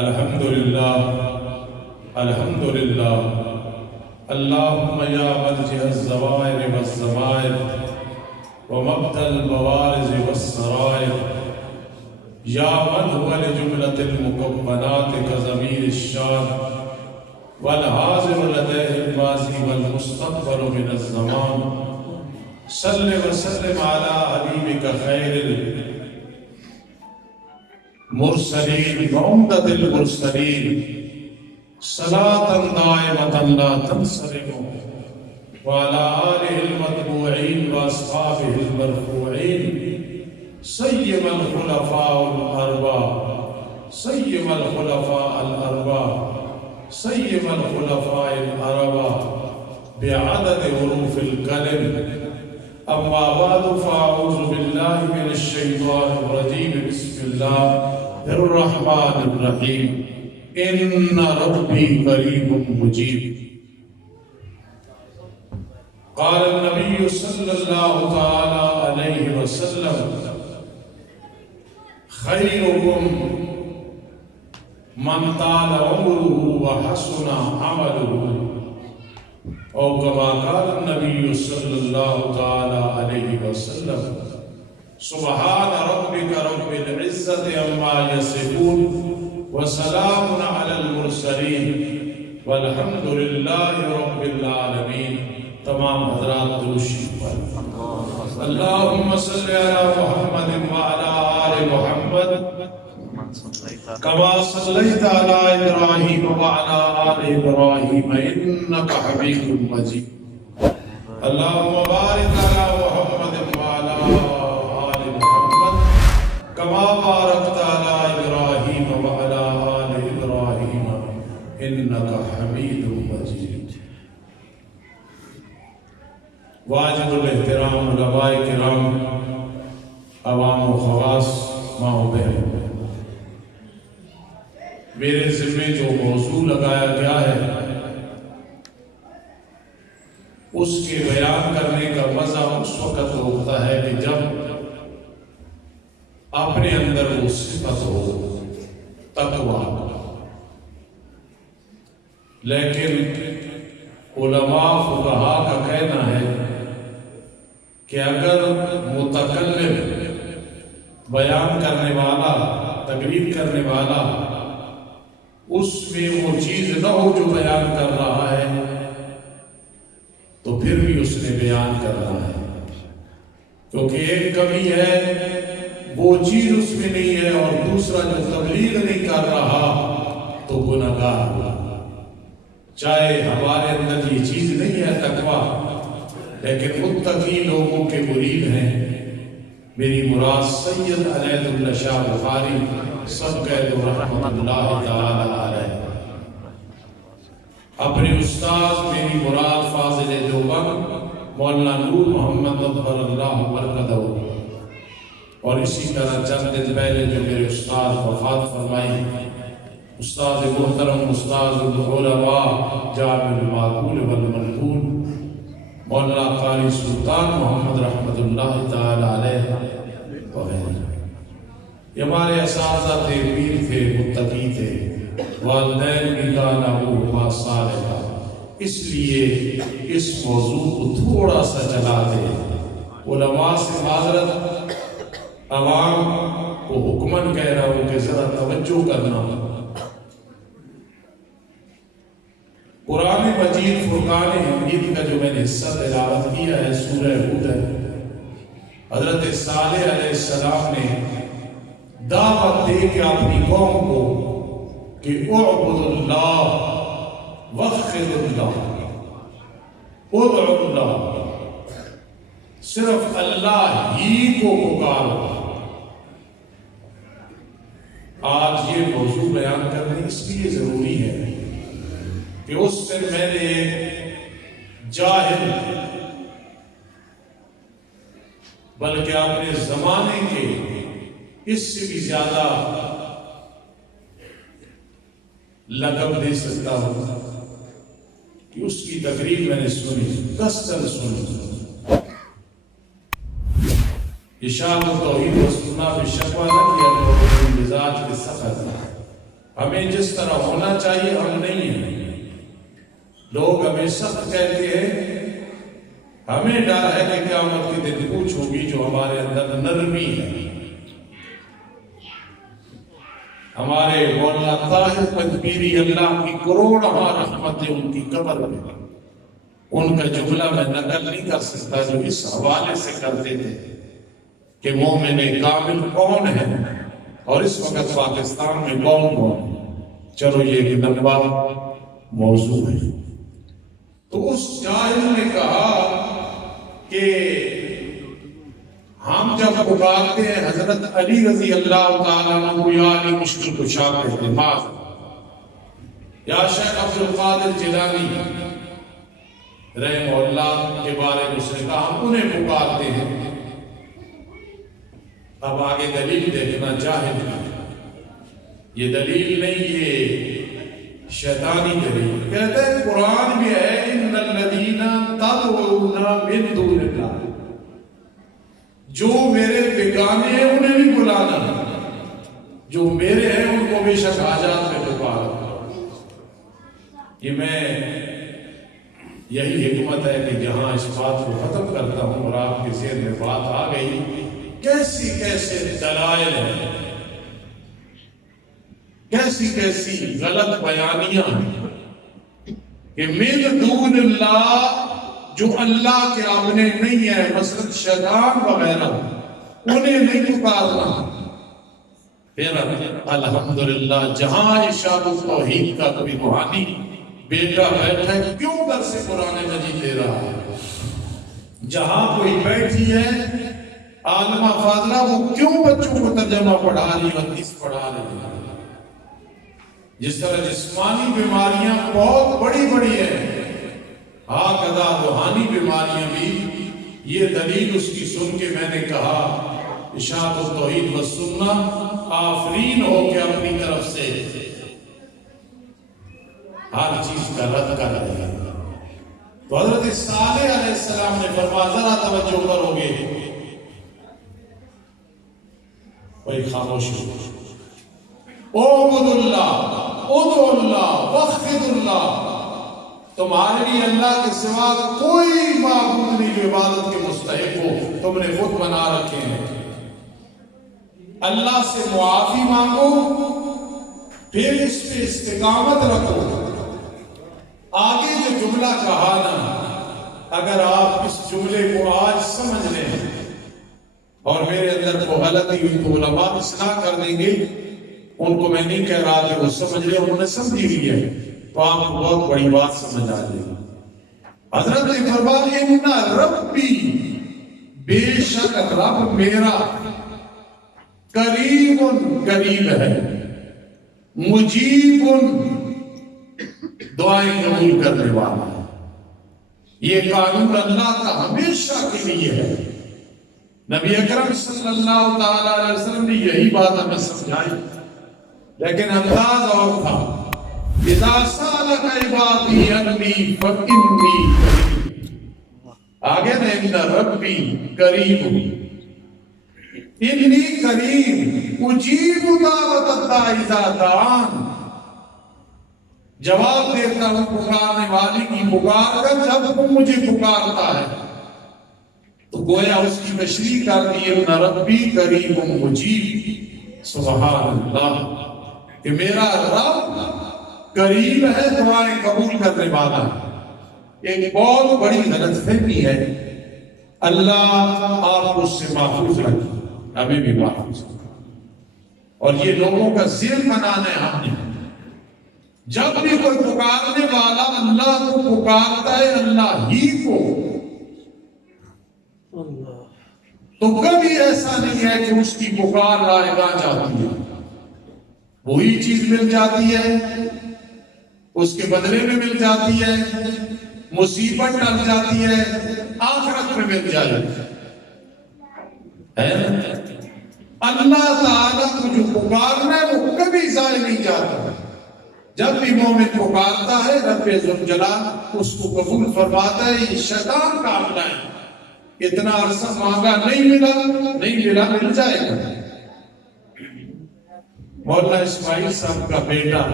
الحمدللہ الحمدللہ اللہم یا مرجع الزوائر والزوائر ومبدأ البوارز والسرائر یا من هو لجملة المكونات كضمير الشان والحاضر لديه الماضي والمستقبل من الزمان صل وسلم على حبيبك خير المرسلين وعمدة المرسلين صلاة دائمة لا تنصرم وعلى آله المتبوعين وأصحابه المرفوعين سيما الخلفاء الأربعة سيما الخلفاء الأربعة سيما الخلفاء الأربعة بعدد حروف الكلم. أما بعد فأعوذ بالله من الشيطان الرجيم. بسم الله الرحمن الرحيم. إن ربي قريب مجيب. قال النبي صلى الله تعالى عليه وسلم خيركم من طال عمره وحسن عمله، او كما قال النبي صلى الله تعالى عليه وسلم سبحان ربك رب العزة عما يصفون وسلام على المرسلين والحمد لله رب العالمين. تمام حضرات درشی پر اللہم صلی علی محمد وعلی آل محمد كما صليت على إبراهيم وعلى آل إبراهيم إنك حميد مجيد. اللهم بارك على محمد وعلى آل محمد كما باركت على إبراهيم وعلى آل إبراهيم إنك حميد مجيد. واجب الاحترام علماء کرام، عوام و خواص، ماں و بہن، میرے ذمہ جو موضوع لگایا گیا ہے اس کے بیان کرنے کا مزہ اس وقت ہوتا ہے کہ جب اپنے اندر وہ صفت ہو، تقویٰ. لیکن علماء فقہاء کا کہنا ہے کہ اگر متکلم، بیان کرنے والا، تقریر کرنے والا، اس میں وہ چیز نہ ہو جو بیان کر رہا ہے تو پھر بھی اس نے بیان کرنا ہے، کیونکہ ایک کمی ہے وہ چیز اس میں نہیں ہے، اور دوسرا جو تبلیغ نہیں کر رہا تو گناہگار ہوا. چاہے ہمارے اندر یہ چیز نہیں ہے تقویٰ، لیکن متقی لوگوں کے مرید ہیں. میری مراد سید عنایت اللہ شاہ بخاری سب کہہ دو رحمت اللہ تعالی علیہ. اپنے استاد میری مراد فاضل دیوبند مولانا نور محمد نور اللہ برکتہ، اور اسی طرح چند دن پہلے جو میرے استاد وفات فرمائی، استاد محترم استاد العلماء جامع المعقول والمنقول مولانا قاری سلطان محمد رحمت اللہ تعالی علیہ وغیرہ. یہ ہمارے اساتذہ تھے، پیر تھے، متقی تھے، والدین بھی کانا وہ صالحہ. اس لیے اس موضوع کو تھوڑا سا چلا دے. علماء سے معذرت، عوام کو حکمن کہہ رہا ہوں کہ ذرا توجہ کرنا. قرآن مجید فرقان حمید کا جو میں نے حصہ تلاوت کیا ہے سورہ ہود ہے. حضرت صالح علیہ السلام نے دعوت دے کے اپنی قوم کو کہ اعبد اللہ وخر اللہ، ادعو اللہ، صرف اللہ ہی کو پکارو. آج یہ موضوع بیان کرنے اس لیے ضروری ہے کہ اس دن میں نے ایک جاہل بلکہ اپنے زمانے کے اس سے بھی زیادہ لقب دے سکتا ہوں کہ اس کی تقریر میں نے سنی، کثرت سنی. اشارہ توحید و سننا پہ شکوہ نہ کیا تو مزاج کے سخت ہے. ہمیں جس طرح ہونا چاہیے ہم نہیں ہیں. لوگ ہمیں سخت کہتے ہیں، ہمیں ڈر ہے کہ قیامت کے دن کچھ ہوگی جو ہمارے اندر نرمی ہے. ہمارے مولانا طاہر پنجپیری اللہ کی کروڑہ رحمت ہے ان کی قبر میں، ان کا جملہ میں نقل نہیں کر سکتا جو اس حوالے سے کرتے تھے کہ مومن کامل کون ہے اور اس وقت پاکستان میں کون کون ہے. چلو یہ ایک لمبا موضوع ہے. تو اس جاہل نے کہا کہ ہم جب پکارتے ہیں حضرت علی رضی اللہ تعالیٰ عنہ یا علی مشکل کشا کہتے ہیں، یا شیخ عبد القادر جیلانی رحمہ اللہ کے بارے میں اس نے کہا ہم انہیں پکارتے ہیں. اب آگے دلیل دیکھنا جاہل کی، یہ دلیل نہیں، یہ شیطانی دلیل. کہتے ہیں قرآن میں ہے ان الذین تدعون من دون اللہ، جو میرے بیگانے ہیں انہیں نہیں بلانا، جو میرے ہیں ان کو بے شک حاجات میں پکارنا. یہ میں یہی حکمت ہے کہ جہاں اس بات کو ختم کرتا ہوں اور آپ کے ذہن میں بات آ گئی، کیسی کیسے دلائل ہیں، کیسی کیسی غلط بیانیاں ہیں کہ من دون اللہ، جو اللہ کے اپنے نہیں ہے، مثلا شیطان وغیرہ، انہیں نہیں پکارنا. پھر الحمدللہ جہاں ارشاد توحید کا کوئی روحانی بیٹا بیٹھا ہے، کیوں در سے قرآن مجید دے رہا ہے؟ جہاں کوئی بیٹھی ہے عالمہ فاضلہ، وہ کیوں بچوں کو ترجمہ پڑھا رہی ہے، حدیث پڑھا رہی ہے؟ جس طرح جسمانی بیماریاں بہت بڑی بڑی ہیں، ہاکذا روحانی بیماریاں بھی. یہ دلیل اس کی سن کے میں نے کہا اشاعت التوحید والسنہ آفرین ہو کے اپنی طرف سے ہر چیز کا رد کر رہے ہیں. تو حضرت صالح علیہ السلام نے فرمایا، ذرا توجہ کرو گے، بھائی خاموش ہو، اعبد اللہ، ادعو اللہ، وحد اللہ، تمہارے لیے اللہ کے سوا کوئی معبود نہیں جو عبادت کے مستحق ہو، تم نے خود بنا رکھے ہیں. اللہ سے معافی مانگو، پھر اس پہ استقامت رکھو. آگے جو جملہ کہا نا، اگر آپ اس جملے کو آج سمجھ لیں اور میرے اندر کو غلطی ہوئی تو علماء اصلاح کر دیں گے. ان کو میں نہیں کہہ رہا کہ وہ سمجھ لے، انہوں نے سمجھی لی ہے تو آپ کو بہت بڑی بات سمجھ آ جائے گی. حضرت نے فرمایا ان ربی، بے شک رب میرا، قریب قریب ہے، مجیب دعائیں قبول کرنے والا ہے. یہ قانون اللہ کا ہمیشہ کے لیے ہے. نبی اکرم صلی اللہ تعالی علیہ وسلم نے یہی بات ہمیں سمجھائی، لیکن انداز اور تھا. اذا سالک عبادی انی فانی آگے نا ان ربی قریب، انی قریب اجیب دعوت الداعی اذا دعان، جواب دیتا ہوں پکارنے والی کی پکار کر جب وہ مجھے پکارتا ہے. تو گویا اس کی تشریح کرتی ہے ان ربی قریب مجیب. سبحان اللہ، کہ میرا رب قریب ہے، دعائیں قبول کرنے والا. ایک بہت بڑی غلط فہمی ہے. اللہ آپ کو اس سے محفوظ رکھے، ہمیں بھی محفوظ رکھے. اور یہ لوگوں کا ذہن بنانا ہے ہم نے. جب بھی کوئی پکارنے والا اللہ کو پکارتا ہے، اللہ ہی کو، تو کبھی ایسا نہیں ہے کہ اس کی پکار رائگاں جاتی ہے. وہی چیز مل جاتی ہے، اس کے بدلے میں مل جاتی ہے، مصیبت ٹل جاتی ہے، آخرت میں مل جائے. اللہ تعالیٰ کو جو پکارنا ہے وہ کبھی ضائع نہیں جاتا. جب بھی مومن پکارتا ہے رب ذوالجلال اس کو قبول فرماتا ہے. یہ شیطان کا عمل ہے. اتنا عرصہ مانگا نہیں ملا، نہیں ملا، مل جائے گا. مولانا اسماعیل صاحب کا بیٹا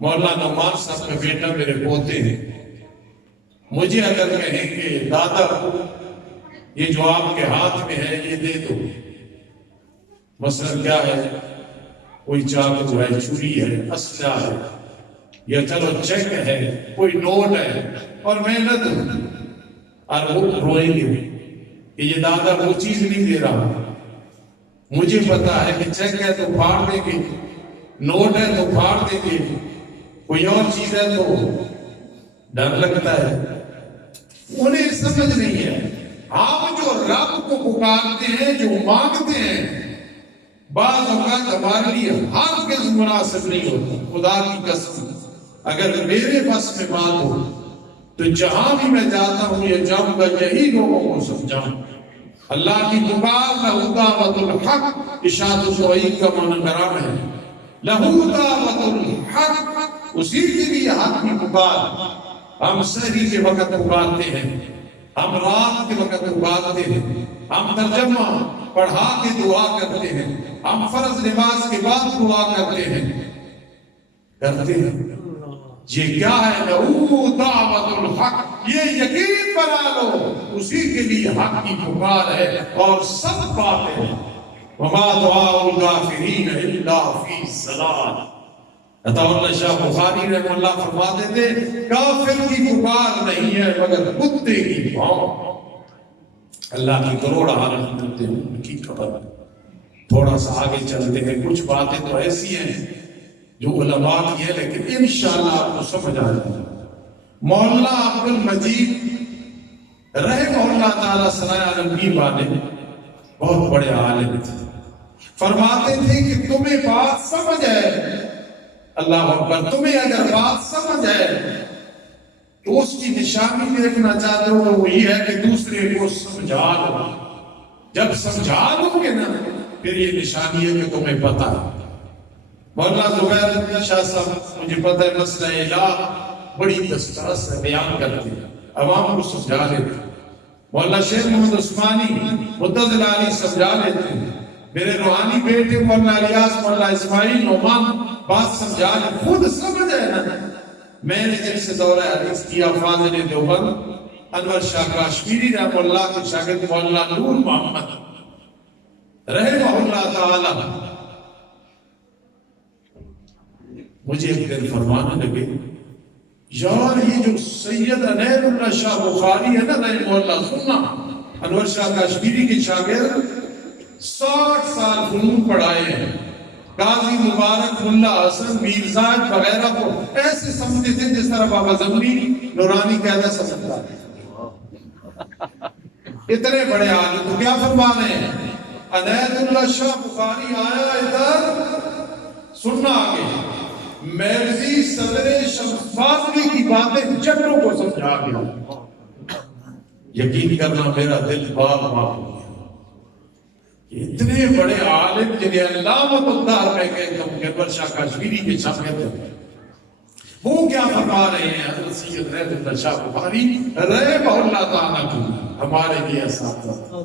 مولانا نعمان صاحب کا بیٹا میرے پوتے ہیں، مجھے اگر کہیں کہ دادا یہ جو آپ کے ہاتھ میں ہے یہ دے دو، مثلا کیا ہے، کوئی چاقو ہے، چھری ہے، اسلحہ ہے، یا چلو چیک ہے، کوئی نوٹ ہے، اور میں نہ دوں، اور وہ روئیں گے کہ یہ دادا وہ چیز نہیں دے رہا، مجھے پتا ہے کہ چیک ہے تو پھاڑ دیں گے، نوٹ ہے تو پھاڑ دیں گے، کوئی اور چیز ہے تو ڈر لگتا ہے، انہیں سمجھ نہیں ہے۔ آپ جو رب کو پکارتے ہیں، جو مانگتے ہیں، بعض اوقات ہمارے لیے ہرگز مناسب نہیں ہوتا۔ خدا کی قسم اگر میرے بس میں بات ہو تو جہاں بھی میں جاتا ہوں یہ جاؤں گا یہی لوگوں کو سمجھاؤں۔ اللہ کی پکار لہو دعوت الحق، اشاعت التوحید کا معنی کرام ہے، لہو دعوت الحق، اسی کے لیے حق کی پکار۔ ہم سحری کے وقت پکارتے ہیں، ہم رات کے وقت پکارتے ہیں، ہم ترجمہ پڑھا کے دعا کرتے ہیں، ہم فرض نماز کے بعد دعا کرتے ہیں۔ یہ کیا ہے؟ لہو دعوت الحق، یہ یقین بنا لو اسی کے لیے حق کی پکار ہے، اور سب باتیں ہیں۔ وما دعاء الغافلین الا فی ضلال۔ عطا اللہ شاہ بخاری رحمہ اللہ فرماتے تھے کافر کی پکار نہیں ہے مگر کتے کی بھاؤں۔ اللہ کی کروڑ حالت کرتے ہیں، ان کی خبر۔ تھوڑا سا آگے چلتے ہیں، کچھ باتیں تو ایسی ہیں جو علماء کی ہے لیکن انشاءاللہ آپ کو سمجھ آ جائے گا۔ مولانا عبد المجید رحمہ اللہ تعالیٰ سرائے عالمگیر والے بہت بڑے عالم تھے، فرماتے تھے کہ تمہیں بات سمجھ ہے، اللہ اکبر، تمہیں اگر بات سمجھ ہے تو اس کی نشانی دیکھنا چاہتے ہو وہ یہ ہے کہ دوسرے کو سمجھا لو۔ جب سمجھا لو گے نا پھر یہ نشانی ہے کہ تمہیں پتا ہے۔ مولانا زبیر شاہ صاحب مجھے پتہ ہے مسئلہ الہ بڑی دسترس سے بیان کرتے ہیں، عوام کو سمجھا لیتے ہیں۔ مولانا شیخ محمد عثمانی متضل علی سمجھا لیتے ہیں، میرے روحانی بیٹے مولانا الیاس مولانا اسماعیل نعمان بات سمجھا لیتے، خود سمجھ ہے نا۔ میں نے جن سے دورہ حدیث کیا فاضل دیوبند انور شاہ کاشمیری رحمہ اللہ کے شاگرد مولانا نور محمد رحمہ اللہ تعالی مجھے ایک دن فرمانے لگے، یار یہ جو سید عنید اللہ شاہ بخاری ہے نا رحمہ اللہ، سننا، انور شاہ کاشمیری کے شاگرد 60 سال فنون پڑھائے ہیں، قاضی مبارک، ملا حسن، میرزائد وغیرہ کو ایسے سمجھتے تھے جس طرح بابا زمری نورانی قاعدہ سمجھتا ہے، اتنے بڑے عالم۔ تو کیا فرما رہے ہیں؟ عنید اللہ شاہ بخاری آیا ادھر، سننا آگے، مرزی صدر شمس فاضلی کی باتیں جنوں کو سمجھا گیا۔ یقین کرنا میرا دل باغ باغ ہو گیا، اتنے بڑے عالم جنہیں علامت الدار میں کہتا ہوں کہ انور شاہ کاشمیری کے شاگرد ہیں، وہ کیا فرما رہے ہیں؟ حضرت سید عنید اللہ شاہ بخاری رحمہ اللہ تعالیٰ کو ہمارے لیے اساتذہ۔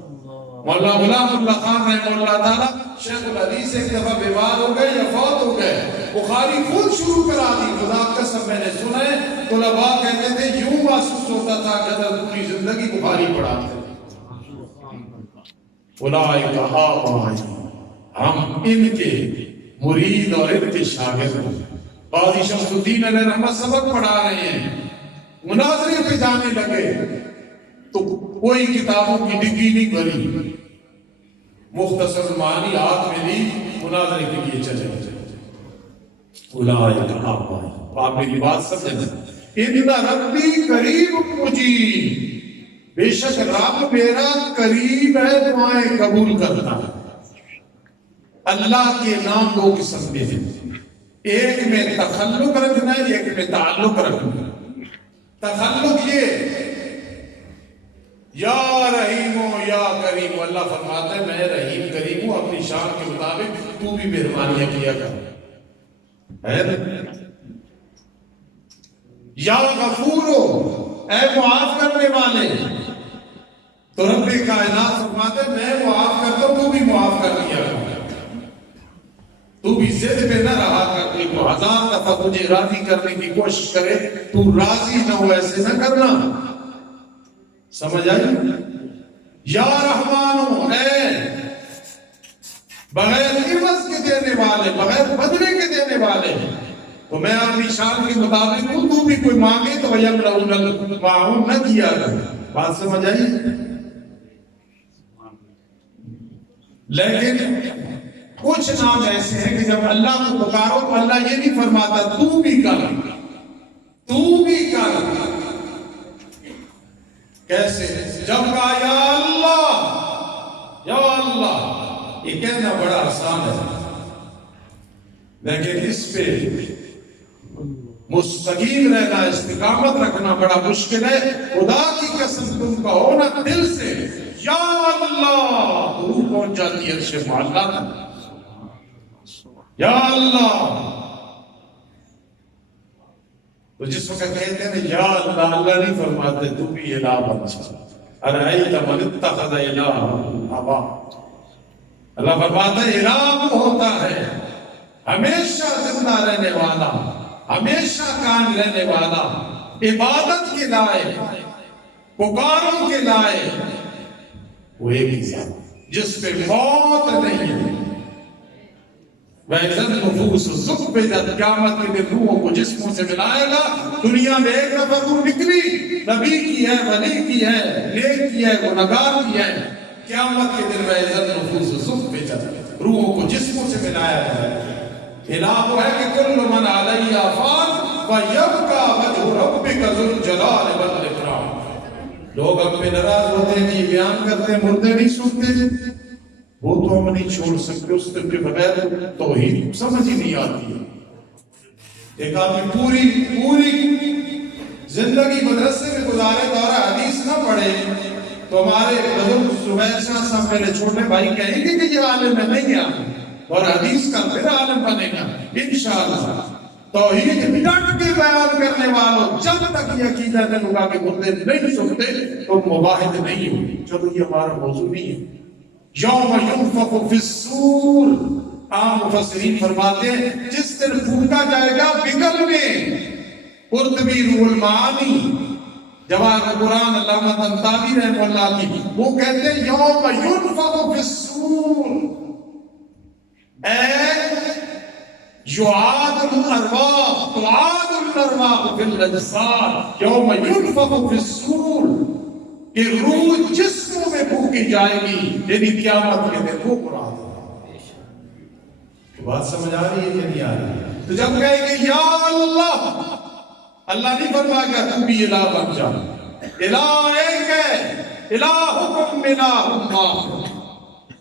مولانا غلام اللہ خان رحمہ اللہ تعالیٰ شیخ الحدیث ایک دفعہ بیمار ہو گئے یا فوت ہو گئے، بخاری خود شروع کرا دی، خدا قسم میں نے سنا ہے، طلباء کہتے تھے یوں محسوس ہوتا تھا کہ حضرت پوری زندگی بخاری پڑھاتے تھے۔ اولئک آبائی، ہم ان کے مرید اور ان کے شاگرد ہیں۔ قاضی شمس الدین علیہ رحمت سبق پڑھا رہے ہیں، مناظرے پہ جانے لگے تو کوئی کتابوں کی ڈگی نہیں بھری، مختصر معنی ہاتھ میں لی، مناظرے کے لیے چلے گئے۔ اولئک آبائی، آپ میری بات سمجھیں، ان ربی قریب مجیب، بے شک رب میرا قریب ہے، دعائیں قبول کرتا ہے۔ اللہ کے نام دو قسم کے ہیں، ایک میں تخلق رکھنا ہے، ایک میں تعلق رکھنا ہے۔ تخلق یہ یا رحیم و یا کریم، اللہ فرماتا ہے میں رحیم کریم ہوں، اپنی شان کے مطابق تو بھی مہربانیاں کیا کر۔ یا غفور ہو، اے معاف کرنے والے، تو رب کائنات فرماتے ہیں میں معاف کرتا ہوں تو بھی معاف کر دیا کر۔ تو بھی ضد پہ نہ رہا کر کہ تو 1000 دفعہ تجھے راضی کرنے کی کوشش کرے تو راضی نہ ہو، ایسے نہ کرنا. سمجھ آئی؟ یا رحمانو، اے بغیر عوض کے دینے والے، بغیر بدلے کے دینے والے، تو میں اپنی شان کے مطابق ہوں، تو بھی کوئی مانگے تو وَيَمْنَعُ معاون نہ کیا کر. بات سمجھ آئی؟ لیکن کچھ نام ایسے ہیں کہ جب اللہ کو پکارو تو اللہ یہ نہیں فرماتا تو بھی کر، تو بھی کر. کیسے؟ جب کہا یا اللہ، یا اللہ، یہ کہنا بڑا آسان ہے، لیکن اس پہ مستقیم رہنا، استقامت رکھنا بڑا مشکل ہے. خدا کی قسم تم کہو نا دل سے یا اللہ، تو روح پہنچ جاتی ہے عرش معلا تک. یا اللہ، تو جس وقت کہتے ہیں یا اللہ، اللہ نہیں فرماتے تو بھی الہ بن جا. ارأیت من اتخذ الہہ ہوا. اللہ فرماتا ہے الہ وہ ہوتا ہے ہمیشہ زندہ رہنے والا، ہمیشہ قائم رہنے والا، عبادت کے لائق، پکاروں کے لائق، وہ ایک ہی ذات جس پہ موت نہیں ہے. وَإِذَا النُّفُوسُ زُوِّجَتْ، قیامت کے دن روحوں کو جسموں سے ملائے گا. دنیا میں ایک دفعہ روح نکلی، نبی کی ہے، ولی کی ہے، نیک کی ہے، گنہگار کی ہے. قیامت کے دن وَإِذَا النُّفُوسُ زُوِّجَتْ، روحوں کو جسموں سے ملایا جائے. الہ وہ ہے کہ کل من علیہ فان وَيَبْقَى وَجْهُ رَبِّكَ ذُو الجلال والإکرام. لوگ اب پہ ناراض ہوتے ہیں، یہ بیان کرتے ہیں مردے نہیں سنتے. وہ تو ہم نہیں چھوڑ سکتے، اس کے بغیر توحید سمجھ ہی نہیں آتی ہے. ایک آدمی پوری زندگی مدرسے میں گزارے، دورہ حدیث نہ پڑھے تو ہمارے بزرگ زبیر شاہ صاحب میرے چھوٹے بھائی کہیں گے کہ یہ عالم ہے. نہیں ہے، اور حدیث کا پھر عالم بنے گا انشاءاللہ. توحید ڈٹ کے بیان کرنے والوں، جب تک یہ عقیدہ نہیں ہوگا کہ مردے نہیں سنتے تو مباحث نہیں ہوگی. چلو یہ ہمارا موضوع نہیں ہے. یوم ینفخ فی الصور، عام مفسرین فرماتے ہیں جس دن پھونکا جائے گا بگل میں. قرطبی روح المعانی، جواہر قرآن علامہ طنطاوی رحمہ اللہ کی، وہ کہتے ہیں یوم ینفخ فی الصور، اے یعاد الارواح، تعاد الارواح فی الاجساد. یوم ینفخ فی الصور، کہ روح جسموں میں پھونکی جائے گی، یعنی قیامت کے دن وہ قرآن. بات سمجھ آ رہی ہے کہ نہیں آ رہی؟ تو جب کہیں گے یا اللہ، اللہ نہیں فرمائے گا تو بھی الہ بن جا. الہ ایک ہے، الہکم الہ واحد.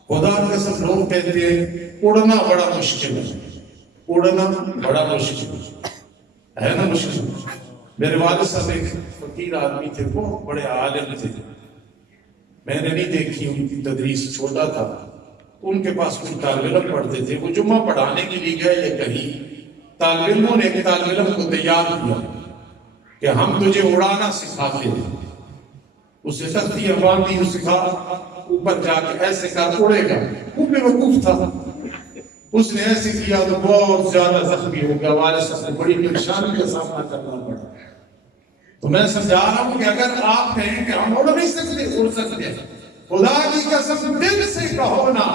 خدا کے سب لوگ کہتے ہیں اڑنا بڑا مشکل ہے، اڑنا بڑا مشکل ہے نا. مشکل. میرے والد صاحب ایک فقیر آدمی تھے، وہ بڑے عالم تھے. میں نے نہیں دیکھی ان کی تدریس، چھوٹا تھا. ان کے پاس کچھ طالب علم پڑھتے تھے. وہ جمعہ پڑھانے کے لیے گئے یا کہیں، طالب علموں نے ایک طالب علم کو تیار کیا کہ ہم تجھے اڑانا سکھاتے ہیں. اسے تختیاں باندھی، سکھا اوپر جا کے ایسے کر اڑے گا. وہ بے وقوف تھا، اس نے ایسے کیا تو بہت زیادہ زخمی ہو گیا. والد صاحب کو بڑی پریشانی کا سامنا کرنا پڑا. تو میں سمجھا رہا ہوں کہ اگر آپ کہیں کہ ہم اڑ نہیں سکتے، اڑ سکتے ہیں. خدا کی قسم دل سے کہو نا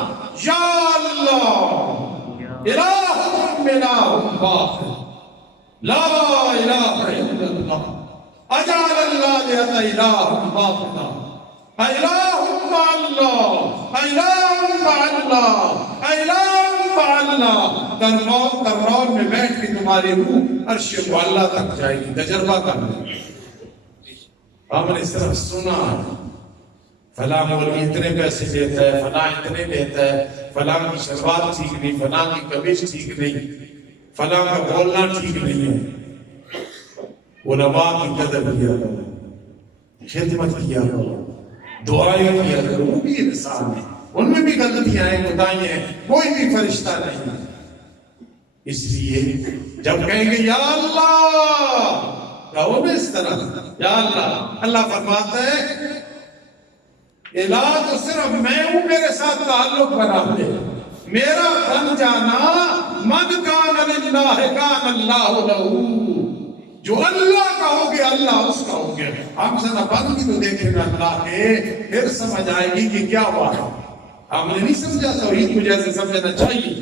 یا اللہ، الہکم الہ واحد، لا الہ الا اللہ، اجعل اللہ الہ واحد، الہ مع اللہ، الہ مع اللہ، الہ مع اللہ. ترنور میں بیٹھ کے تمہاری روح عرش معلا تک جائے گی. تجربہ کرنا. ہم نے صرف سنا فلاں مولوی اتنے پیسے لیتا ہے، فلاں اتنے لیتا ہے، فلاں کی شلوار ٹھیک نہیں، فلاں کی قمیص ٹھیک نہیں، فلاں کا بولنا ٹھیک نہیں ہے. علماء کی قدر کیا کرو، خدمت کیا کرو، دعائیں کیا کرو. وہ بھی انسان ہیں، ان میں بھی غلطیاں ہیں، کوتاہیاں ہیں، کوئی بھی فرشتہ نہیں. اس لیے جب کہیں گے یا اللہ، کہو نا اس طرح یا اللہ. اللہ فرماتا ہے الہ تو صرف میں ہوں، میرے ساتھ تعلق بنا دے. میرا بن جانا اللہ کان اللہ لہو، جو اللہ کا ہو گیا اللہ اس کا ہو گیا۔ ہم ذرا بند کی تو دیکھیں گا اللہ کے، پھر سمجھ آئے گی کہ کیا ہوا۔ ہم نے نہیں سمجھا، توحید کو جیسے سمجھنا چاہیے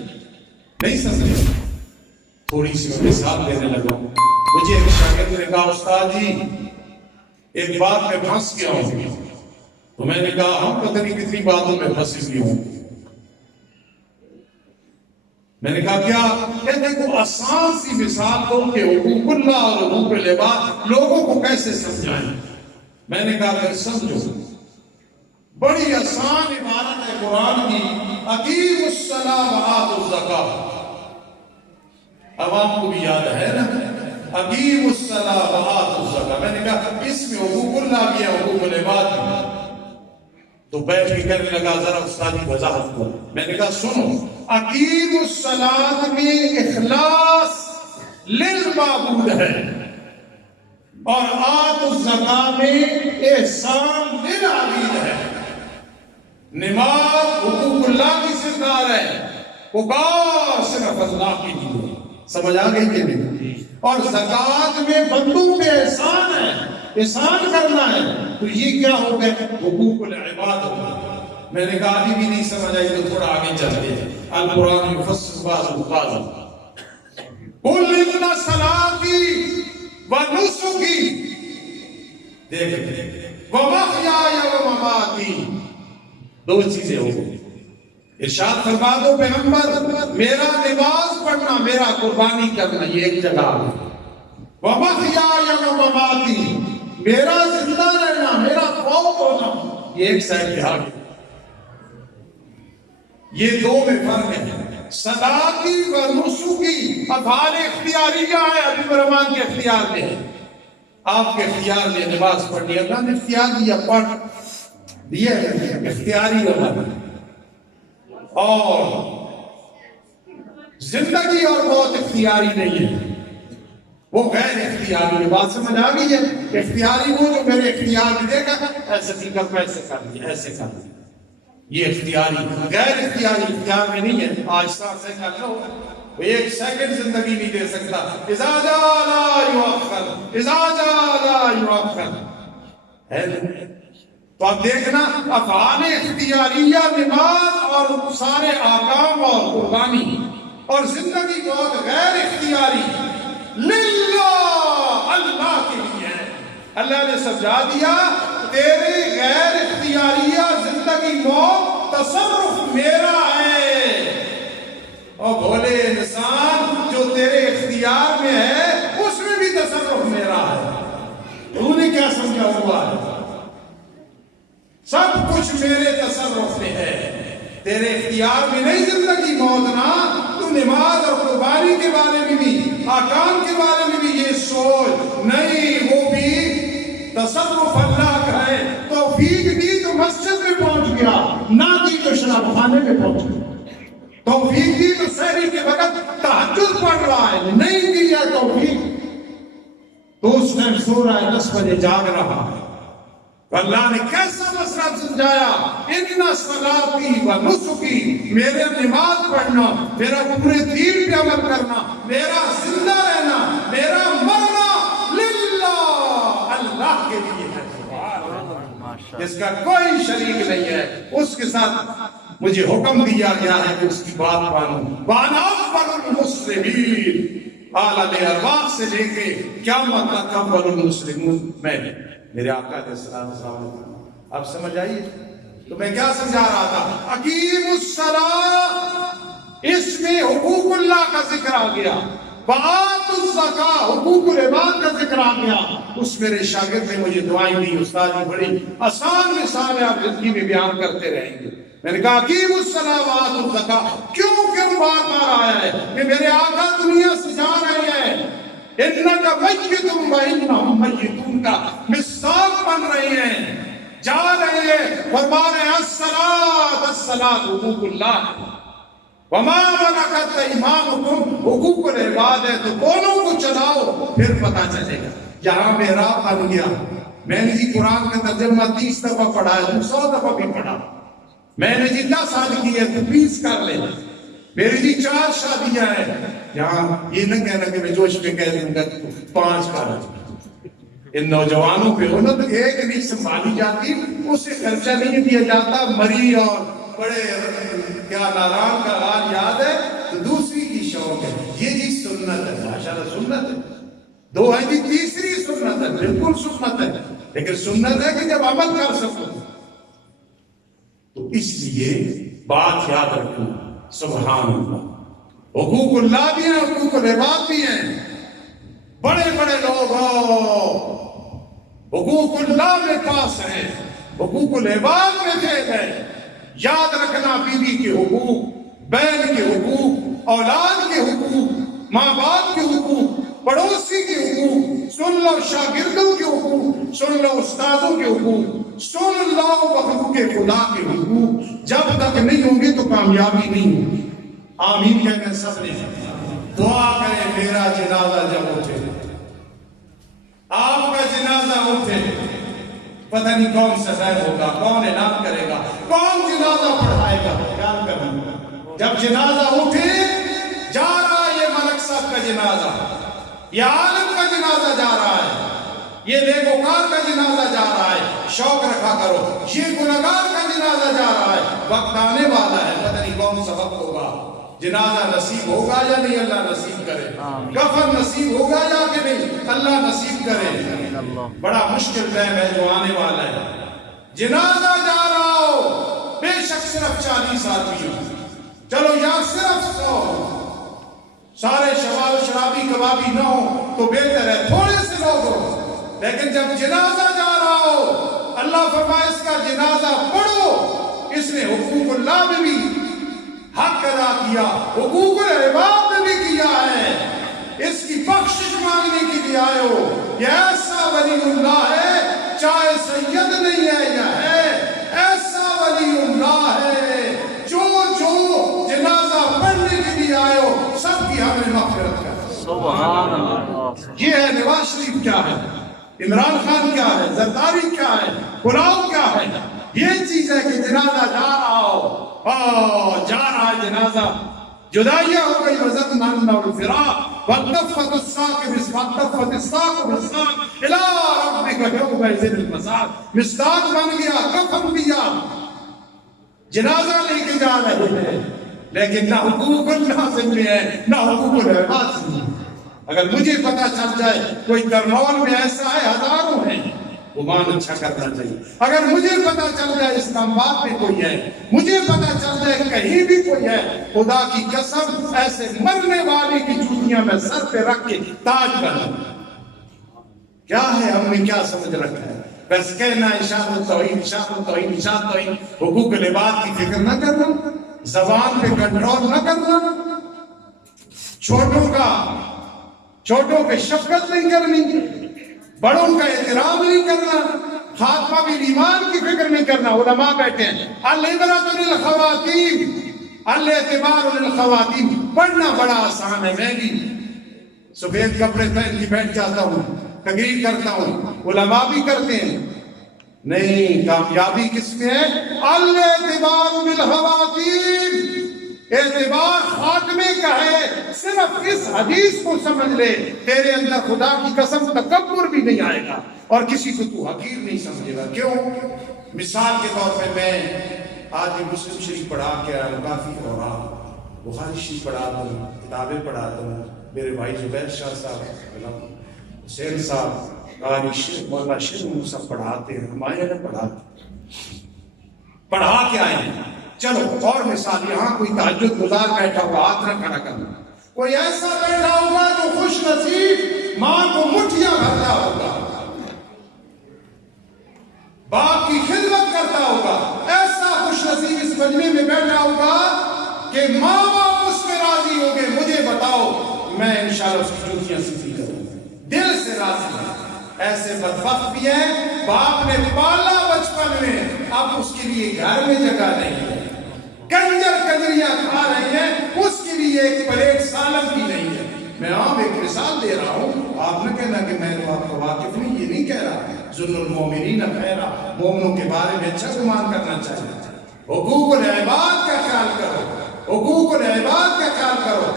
نہیں سمجھے۔ تھوڑی سی مثال دینے لگا، مجھے ایک شاگرد نے کہا استاد جی ایک بات میں پھنس گیا ہوں، تو میں نے کہا ہم پتہ نہیں کتنی باتوں میں پھنس گئے ہوں۔ میں نے کہا کیا؟ کہتے کو آسان سی مثال دو کہ حقوق اللہ اور حقوق العباد لوگوں کو کیسے سمجھائیں۔ میں نے کہا پھر سمجھو، بڑی آسان عبارت ہے قرآن کی، اقیموا الصلاۃ وآتوا الزکاۃ۔ عوام کو بھی یاد ہے نا، اقیموا الصلاۃ وآتوا الزکاۃ۔ میں نے کہا اس میں حقوق اللہ بھی ہے حقوق العباد بھی ہے۔ تو بیٹھ کے کہنے لگا ذرا استادی وضاحت کو۔ میں نے کہا سنو، اقیموا الصلاۃ میں اخلاص للمعبود ہے، اور آتوا الزکاۃ میں احسان للعبید ہے۔ نماز حقوق اللہ کی سردار ہے، پکار صرف اللہ کی لیے، سمجھ آ گئی کہ نہیں؟ اور زکوٰۃ میں بندوں پہ احسان ہے، احسان کرنا ہے، تو یہ کیا ہو گئے؟ حقوق العباد ہو گئے۔ میں نے کہا ابھی بھی نہیں سمجھ آئی تو تھوڑا آگے چلتے ہیں۔ القرآن یفصل بعضہ بعضا، قل ان صلاتی ونسکی، دیکھیں، ومحیای ومماتی، دو چیزیں ہو گئی۔ ارشاد فرما دو پیغمبر، میرا نماز پڑھنا، میرا قربانی کرنا، یہ ایک جگہ ہے۔ وَمَحْيَايَ وَمَمَاتِي، میرا زندہ رہنا، میرا فوت ہونا، یہ ایک سائڈ پہ آ گیا۔ یہ دو میں فرق ہے۔ صلاتی و نسکی افعال اختیاریہ ہے، حبیب الرحمن کے اختیار میں ہے، آپ کے اختیار میں نماز پڑھنی، اللہ نے اختیار دیا، پڑھ دیا ہے، اختیاری اللہ۔ اور زندگی اور موت اختیاری نہیں ہے، وہ غیر اختیاری ہے۔ بات سمجھ آ گئی ہے؟ اختیاری وہ جو میرے اختیار میں دے گا ایسے نہیں کر، ایسے کر دیا، ایسے کر دیا، یہ اختیاری۔ غیر اختیاری اختیار میں نہیں ہے، آہستہ سے کر لو، وہ ایک سیکنڈ زندگی نہیں دے سکتا۔ اذا جاء لا یؤخر، اذا جاء لا یؤخر ہے۔ تو اب دیکھنا افعال اختیاریہ، نماز اور سارے احکام اور قربانی، اور زندگی بہت غیر اختیاری للہ، اللہ کے لیے ہے۔ اللہ نے سمجھا دیا تیرے غیر اختیاریہ زندگی موت تصرف میرا ہے، اور بھولے انسان جو تیرے اختیار میں ہے اس میں بھی تصرف میرا ہے۔ تو نے کیا سمجھا ہوا ہے؟ سب کچھ میرے تصرف میں ہے، تیرے اختیار میں نہیں زندگی موت نا۔ تو نماز اور قربانی کے بارے میں بھی، احکام کے بارے میں بھی یہ سوچ نہیں، وہ بھی تصرف اللہ کا ہے۔ توفیق دی تو مسجد میں پہنچ گیا، نہ دی تو شراب خانے میں پہنچ گیا۔ توفیق دی تو سحری کے وقت تہجد پڑھ رہا ہے، نہیں دی ہے توفیق تو اس ٹائم سو رہا ہے، 10 بجے جاگ رہا ہے۔ اللہ نے کیسا مسئلہ سمجھایا، ان صلاتی و نسکی، میرے نماز پڑھنا، میرا پورے دین پہ عمل کرنا، میرا زندہ رہنا، میرا مرنا للہ، اللہ کے لیے ہے، جس کا کوئی شریک نہیں ہے۔ اس کے ساتھ مجھے حکم دیا گیا ہے کہ اس کی بات مانوں۔ وَأَنَا أَوَّلُ الْمُسْلِمِينَ، عالم ارواح سے لے کے قیامت تک اول المسلمون میں، میرے آقا علیہ السلام۔ اب سمجھ آئیے؟ تو میں کیا سمجھا رہا تھا؟ اقیم الصلاۃ، اس میں حقوق اللہ کا ذکر آ گیا، وآتوا الزکاۃ، حقوق العباد کا ذکر آ گیا۔ اس میرے شاگرد نے مجھے دعائیں دی، استاد جی بڑی آسان مثال ہے، آپ زندگی میں بیان کرتے رہیں گے۔ میں نے کہا اقیم الصلاۃ وآتوا الزکاۃ، کیوں بار بار آیا ہے کہ میرے آقا دنیا سے جا رہے ہیں، انکا میت وانہم میتون کا مصداق بن رہے ہیں، جا رہے ہیں، فرما رہے ہیں الصلاۃ، الصلاۃ حقوق اللہ، وما ملکت ایمانکم حقوق العباد ہے۔ تو دونوں کو چلاؤ، پھر پتہ چلے گا۔ یہاں محراب بن گیا، میں نے جی قرآن کا ترجمہ 30 دفعہ پڑھا ہے، 100 دفعہ بھی پڑھا، میں نے جی 10 سال کی ہے تو 20 کر لے، میری جی 4 شادیاں ہیں، یہاں یہ نہ کہنا کہ میں جوش میں کہہ دوں گا 5 کر ان نوجوانوں پہ انہوں تو ایک نہیں سنبھالی جاتی، اسے خرچہ نہیں دیا جاتا، مری اور بڑے کیا ناران کا حال یاد ہے تو دوسری کی شوق ہے، یہ جی سنت ہے، ماشاءاللہ سنت ہے، 2 ہے جی، تیسری سنت ہے، بالکل سنت ہے، لیکن سنت ہے کہ جب عمل کر سکو تو اس لیے بات یاد رکھو، سبحان اللہ، حقوق اللہ بھی ہیں، حقوق العباد بھی ہیں، بڑے بڑے لوگ ہو حقوق اللہ میں پاس ہیں، حقوق العباد میں فیل ہے، یاد رکھنا بیوی کے حقوق، بہن کے حقوق، اولاد کے حقوق، ماں باپ کے حقوق، پڑوسی کے حقوق، سن لو شاگردوں کے حقوق، سن لو استادوں کے حقوق، سن لو حقوق خدا کے حقوق، جب تک نہیں ہوں گے تو کامیابی نہیں ہوگی۔ آمین کہنے سب نے دعا کریں میرا جنازہ جب اٹھے، آپ کا جنازہ اٹھے، پتہ نہیں کون سزائے ہوگا، کون اعلان کرے گا، کون جنازہ پڑھائے گا، خیال کرنا جب جنازہ اٹھے، جا رہا ہے یہ ملک صاحب کا جنازہ، یہ عالم کا جنازہ جا رہا ہے، یہ نیکوکار کا جنازہ جا رہا ہے، شوق رکھا کرو، یہ گنہگار کا جنازہ جا رہا ہے، وقت آنے والا ہے، پتہ نہیں کون سا وقت ہوگا، جنازہ نصیب ہوگا یا نہیں، اللہ نصیب کرے، کفن نصیب ہوگا یا کہ نہیں، اللہ نصیب کرے، بڑا مشکل ٹائم ہے جو آنے والا ہے، جنازہ جا رہا ہو، بے شک صرف 40 آدمی ہو، چلو یا صرف 100، سارے شرابی کبابی نہ ہو تو بہتر ہے، تھوڑے سے لوگ ہو، لیکن جب جنازہ جا رہا ہو، اللہ فرمائے اس کا جنازہ پڑھو، اس نے حقوق اللہ میں بھی حق ادا کیا، حقوق العباد میں بھی کیا ہے، اس کی بخشش مانگنے کے لیے آئے ہو، یہ ایسا ولی اللہ ہے، چاہے سید نہیں ہے یا ہے، ایسا ولی اللہ ہے، جو جنازہ پڑھنے کے لیے آئے ہو، سب کی ہمیں مغفرت کر، سبحان اللہ۔ یہ ہے نواز شریف کیا ہے، عمران خان کیا ہے، زرداری کیا ہے، پلاؤ کیا ہے، یہ چیز ہے کہ جنازہ جا رہا ہو، جا رہا ہے جنازہ، جدائیاں ہو گئی، وزن عنہ الفراق، والتفت الساق بالساق، الى ربک یومئذ المساق، مصداق بن گیا، کفن دیا، جنازہ لے کے جا رہے ہیں، لیکن نہ حقوق اللہ سے ملے ہیں، نہ حقوق العباد سے ملے ہیں۔ اگر مجھے پتا چل جائے کوئی کرنول میں ایسا ہے، ہزاروں ہیں، گمان اچھا کرنا چاہیے، اگر مجھے پتا چل جائے اسلام آباد میں کوئی ہے، مجھے پتا چل جائے کہیں بھی کوئی ہے، خدا کی قسم ایسے مرنے والے کی جوتیاں میں سر پہ رکھ کے تاج بنا۔ کیا ہے ہم نے کیا سمجھ رکھا ہے؟ بس کہنا اشارت التوحید، اشارت التوحید، اشارت التوحید، حقوق العباد کی فکر نہ کرنا، زبان پہ کنٹرول نہ کرنا، چھوٹوں پہ شفقت نہیں کرنی، بڑوں کا احترام نہیں کرنا، خاتمہ بالایمان کی فکر نہیں کرنا۔ علماء بیٹھے ہیں، العبرۃ للخواتین، الاعتبار للخواتین، پڑھنا بڑا آسان ہے، میں بھی سفید کپڑے پہن کے بیٹھ جاتا ہوں، تقریر کرتا ہوں، علماء بھی کرتے ہیں، نہیں، کامیابی کس میں ہے؟ الاعتبار بالخواتین، اعتبار خاتمے کا ہے، صرف اس حدیث کو سمجھ لے، تیرے اندر خدا کی قسم تکبر بھی نہیں آئے گا اور کسی کو تو حقیر نہیں سمجھے گا۔ کیوں؟ مثال کے طور پہ میں آج مسلم شریف پڑھا کے آیا ہوں، کافی اوراق، بخاری شریف پڑھاتا ہوں، کتابیں پڑھاتا ہوں، میرے بھائی زبیر شاہ صاحب، حسین صاحب، قاری مولانا شیر موسیٰ پڑھاتے ہیں، ہمارے پڑھا کے آئے ہیں۔ چلو اور مثال، یہاں کوئی تہجد گزار بیٹھا ہوگا، ہاتھ نہ کھڑا کرنا، کوئی ایسا بیٹھا ہوگا جو خوش نصیب ماں کو مٹھیاں بھرتا ہوگا، باپ کی خدمت کرتا ہوگا، ایسا خوش نصیب اس مجمع میں بیٹھا ہوگا کہ ماں باپ اس میں راضی ہوں گے، مجھے بتاؤ میں انشاءاللہ اس کی جوتیاں سیدھی کروں گا، دل سے راضی ہے۔ ایسے بدبخت بھی ہیں، باپ نے پالا بچپن میں، اب اس کے لیے گھر میں جگہ نہیں ہے، کنجر کنجریاں کھا رہے ہیں، اس کے لیے ایک پلیٹ سالن بھی نہیں ہے۔ میں عام ایک مثال دے رہا ہوں، آپ نے کہنا کہ میں تو آپ کو واقف نہیں، یہ نہیں کہہ رہا، ظلم المومنین خیرا، مومنوں کے بارے میں اچھا گمان کرنا چاہیے، حقوق العباد کا خیال کرو، حقوق العباد کا خیال کرو.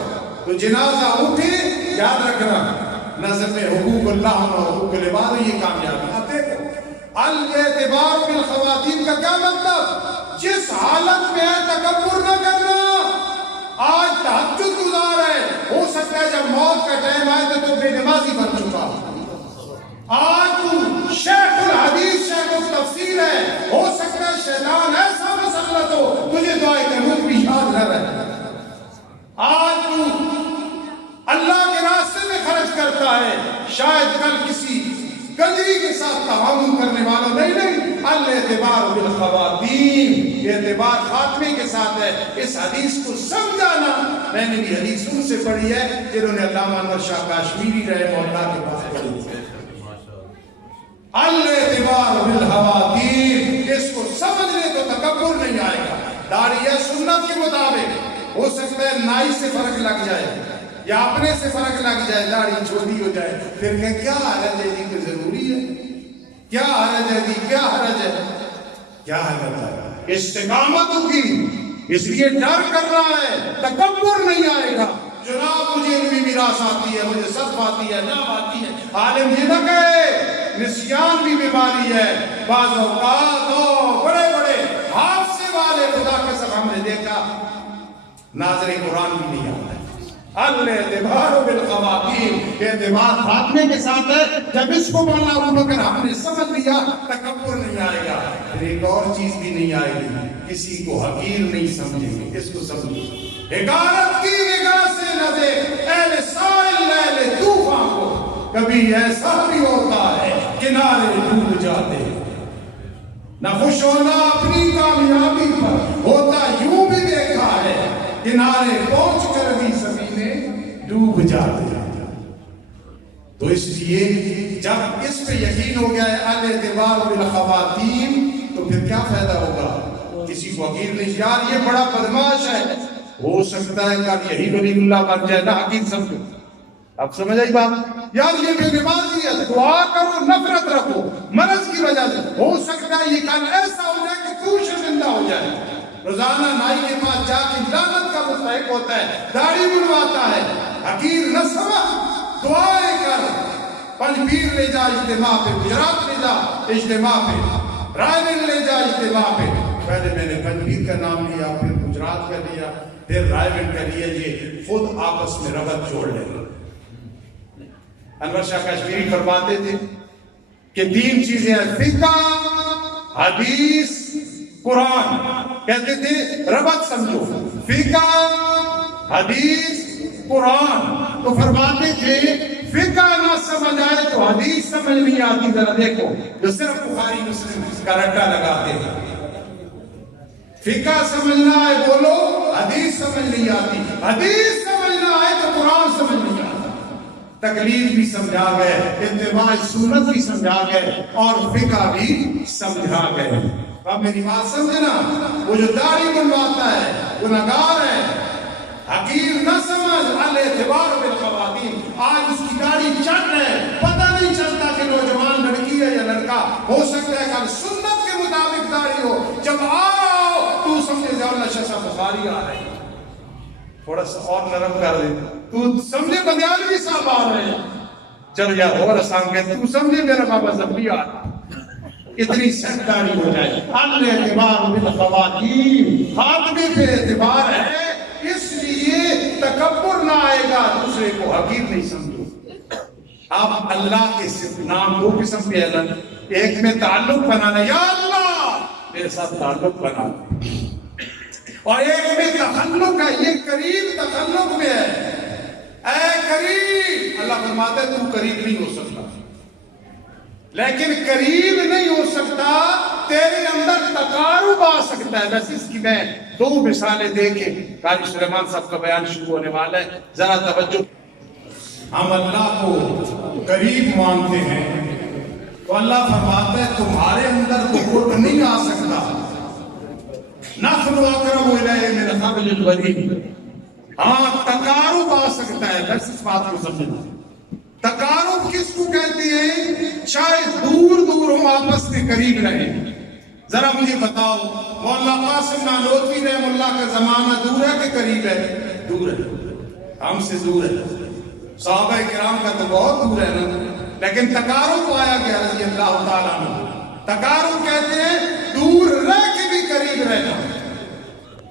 تو جنازہ اٹھے یاد رکھنا نظر میں حقوق اللہ اور حقوق العباد یہ کامیابی. اب دیکھو الاعتبار بالخواتین کا کیا مطلب؟ جس حالت میں ہے تکبر نہ کرنا. آج تہجد گزار ہے، ہو سکتا ہے جب موت کا ٹائم آئے تو بے نمازی بن چکا. آج تو شیخ الحدیث شیخ التفسیر ہے، ہو سکتا ہے شیطان ایسا مسلط ہو تجھے دعائے قنوت بھی یاد نہ رہے. آج تو اللہ کے راستے میں خرچ کرتا ہے، شاید کل کسی گنجری کے ساتھ تعاون کرنے والا نہیں. الاعتبار بالخواتین، اعتبار خاتمے کے ساتھ ہے. اس حدیث کو سمجھانا میں نے بھی حدیث ان سے پڑھی ہے جنہوں نے علامہ انور شاہ کاشمیری رحمہ اللہ کے پاس پڑھی ہے. الاعتبار بالخواتین، اس کو سمجھ لے تو تکبر نہیں آئے گا. داڑھی ہے سنت کے مطابق، ہو سکتا ہے نائی سے فرق لگ جائے یا اپنے سے فرق لگ جائے، داڑھی چھوٹی ہو جائے، پھر کہ کیا حرج ہے جی، کوئی ضروری ہے؟ کیا حرج ہے جی، کیا حرج ہے؟ کیا حرج ہے؟ استقامت ہوگی، اس لیے ڈر کر رہا ہے، تکبر نہیں آئے گا. جناب مجھے علمی میراث آتی ہے، مجھے صدف آتی ہے، نام آتی ہے. عالم یہ نہ کہے نسیان بھی بیماری ہے. بعض اوقات بڑے بڑے حافظے والے خدا کے سب ہم نے دیکھا ناظر قرآن بھی نہیں آتا ہے. الاعتبار بالخواتین، اعتبار خاتمے کے ساتھ ہے. جب اس کو مولانا ابو بکر ہم نے سمجھ لیا تکبر نہیں آئے گا. پھر ایک اور چیز بھی نہیں آئے گی، کسی کو حقیر نہیں سمجھیں گے. اس کو سمجھیں، حقارت کی نگاہ سے نہ دیکھ اہل سائل اہل طوفان کو. کبھی ایسا بھی ہوتا ہے کنارے ڈوب جاتے ہیں. نہ خوش ہونا اپنی کامیابی پر، ہوتا یوں بھی دیکھا ہے کنارے پہنچ کر بھی زمینیں ڈوب جاتے ہیں. تو اس لیے جب اس پہ یقین ہو گیا ہے الاعتبار بالخواتین، تو پھر کیا فائدہ ہوگا؟ کسی کو حقیر نہیں. یار یہ بڑا بدماش ہے، ہو سکتا ہے کل یہی ولی اللہ بن جائے، نہ حقیر سمجھو. اب سمجھ آئی بات؟ یار یہ بے نمازی ہے، دعا کرو، نفرت رکھو مرض کی وجہ سے، ہو سکتا ہے یہ کل ایسا ہو جائے کہ تو شرمندہ ہو جائے. روزانہ نائی کے پاس جا کے لعنت کا مستحق ہوتا ہے، داڑھی بنواتا ہے. حقیر نہ سمجھ، دعائیں کر. پنج پیر لے جا اجتماع پہ، گجرات لے جا اجتماع پہ، رائے گنج لے جا اجتماع پہ. پہلے میں نے پنج پیر کا نام لیا، پھر گجرات کا لیا، پھر رائے گنج کا لیا. یہ خود آپس میں ربط جوڑ لے. انور شاہ کشمیری فرماتے تھے کہ تین چیزیں ہیں، فقہ، حدیث، قرآن. کہتے تھے ربط سمجھو، فقہ، حدیث، قرآن. تو فرماتے تھے فقہ نہ سمجھ آئے تو حدیث سمجھ نہیں آتی. ذرا دیکھو جو صرف بخاری مسلم کا رٹا لگاتے ہیں. فقہ سمجھنا ہے بولو، حدیث سمجھ نہیں آتی. حدیث سمجھنا ہے تو قرآن سمجھ نہیں آتا. تکلیف بھی سمجھا گئے، اتباع سنت بھی سمجھا گئے، اور فقہ بھی سمجھا گئے. اب میری بات سمجھنا، وہ جو داڑھی بنواتا ہے گناہگار ہے، حقیر نہ سمجھ. الاعتبار بالخواتین، آج اس کی داڑھی چٹ ہے، پتہ نہیں چلتا کہ نوجوان لڑکی ہے یا لڑکا. ہو سکتا ہے کہ سنت کے مطابق داڑھی ہو، جب آؤ تو سمجھے جاؤ شاہ صاحب بخاری آ رہے ہیں، تھوڑا سا اور نرم کر دے. تو سمجھے بندیالوی صاحب آ رہے ہیں، چل یار اور آسان کہتے تو سمجھے میرا بابا زبری آ رہا. اتنی سرداری ہو جائے. الاعتبار بالخواتین، خاتمے پہ اعتبار ہے، اس لیے تکبر نہ آئے گا، دوسرے کو حقیر نہیں سمجھو. اب اللہ کے نام دو قسم کے اعلان، ایک میں تعلق بنانا، یا اللہ میرے ساتھ تعلق بنا، اور ایک میں تخلق ہے. یہ قریب تخلق میں ہے. اے قریب، اللہ فرماتا ہے تو قریب نہیں ہو سکتا، لیکن قریب نہیں ہو سکتا، تیرے اندر تقارب آ سکتا ہے. بس اس کی میں دو مثالیں دے کے قاری سلیمان صاحب کا بیان شروع ہونے والا ہے، ذرا توجہ. ہم اللہ کو قریب مانتے ہیں تو اللہ فرماتا ہے تمہارے اندر تو قرب نہیں آ سکتا. نحن اقرب الیہ من حبل الورید. ہاں تقارب آ سکتا ہے. بس اس بات کو سمجھنا، تقارب کس کو کہتے ہیں؟ چاہے دور دور ہو آپس میں قریب رہیں. ذرا مجھے بتاؤ مولانا قاسم نانوتوی رحمہ اللہ کا زمانہ دور ہے کہ قریب ہے؟ دور ہے، ہم سے دور ہے، صحابہ کرام کا تو بہت دور ہے نا، لیکن تقارب پایا گیا رضی اللہ تعالیٰ عنہ۔ تقارب کہتے ہیں دور رہ کے بھی قریب رہنا،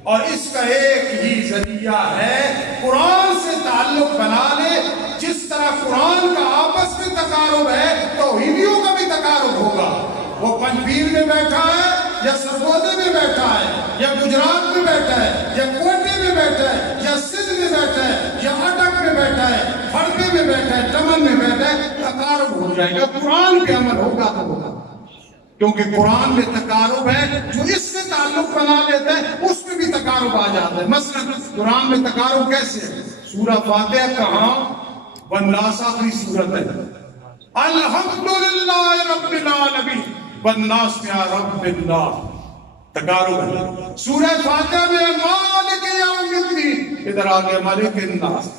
اور اس کا ایک ہی ذریعہ ہے قرآن سے تعلق بنا لے۔ جس طرح قرآن کا آپس میں تقارب ہے، توحیدیوں کا بھی تقارب ہوگا۔ وہ پنجبیر میں بیٹھا ہے یا سرگودے میں بیٹھا ہے یا گجرات میں بیٹھا ہے یا کوٹے میں بیٹھا ہے یا سندھ میں بیٹھا ہے یا اٹک میں بیٹھا ہے، پھڑکے میں بیٹھا ہے، چمن میں بیٹھا ہے، تقارب ہو جائے گا۔ قرآن پہ عمل ہوگا تو ہوگا، کیونکہ قرآن میں تقارب ہے۔ جو اس سے تعلق بنا لیتا ہے اس میں بھی تقارب آ جاتا ہے۔ مثلا قرآن میں تقارب کیسے ہے؟ سورہ فاتحہ کہاں؟ والناس آخری سورت ہے، الحمدللہ رب العالمین، والناس یا رب اللہ، تقارب ہے۔ سورہ فاتحہ میں مالک یوم الدین، ادھر آگے مالک الناس۔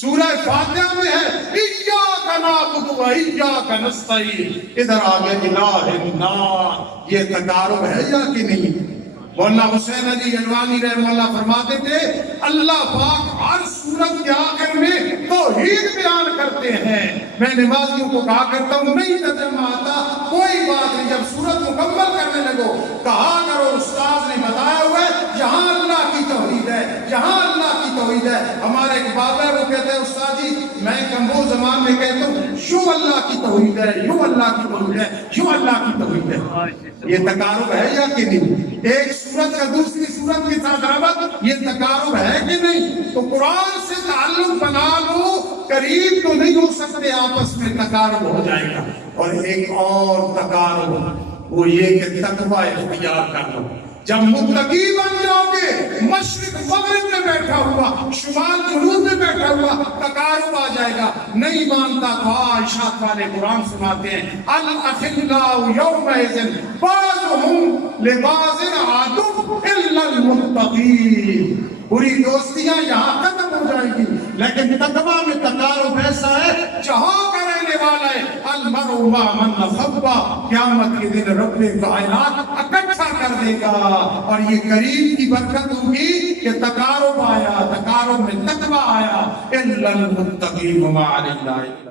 سورہ فاتحہ میں ہے ایاک نعبد و ایاک نستعین، ادھر آگے الہ الناس۔ یہ تقارب ہے یا کہ نہیں؟ مولانا حسین علی علوانی رحمہ اللہ فرماتے تھے اللہ پاک ہر سورت کے آخر میں توحید بیان کرتے ہیں۔ میں نمازیوں کو کہا کرتا ہوں نہیں ترجمہ آتا کوئی بات نہیں، جب سورت مکمل کرنے لگو کہا کرو استاذ نے بتایا ہوا ہے جہاں اللہ کی توحید ہے، جہاں اللہ کی توحید ہے۔ ہمارا ایک بابا ہے وہ کہتا ہے استاد جی میں کمبو زمان میں کہتا ہوں یوں اللہ کی توحید ہے، یوں اللہ کی توحید ہے، یوں اللہ کی توحید ہے۔ یہ تقارب ہے یا کہ نہیں؟ ایک سورت کا دوسری سورت کے ساتھ ربط، یہ تقارب ہے کہ نہیں؟ تو قرآن سے تعلق بنا لو، قریب تو نہیں ہو سکتے، آپس میں تقارب ہو جائے گا۔ اور ایک اور تقارب وہ یہ کہ تقوی اختیار کر لو۔ جب متقی بن جاؤ گے، مشرق مغرب میں بیٹھا ہوا، شمال جنوب میں بیٹھا ہوا، تقارب آ جائے گا۔ نہیں مانتا تو اشاعت والے قرآن سناتے ہیں الاخلاء یومئذ بعضهم لبعض عدو الا المتقین۔ بری دوستیاں یہاں ختم ہو جائیں گی، لیکن تقوی میں تقارب ایسا ہے جہاں کا رہنے والا ہے المرء مع من احب، قیامت کے دن رب کائنات اکٹھا کر دے گا۔ اور یہ قریب کی برکت ہوگی کہ تقارب آیا، تقارب میں تقوی آیا، الا المتقین مع اللہ۔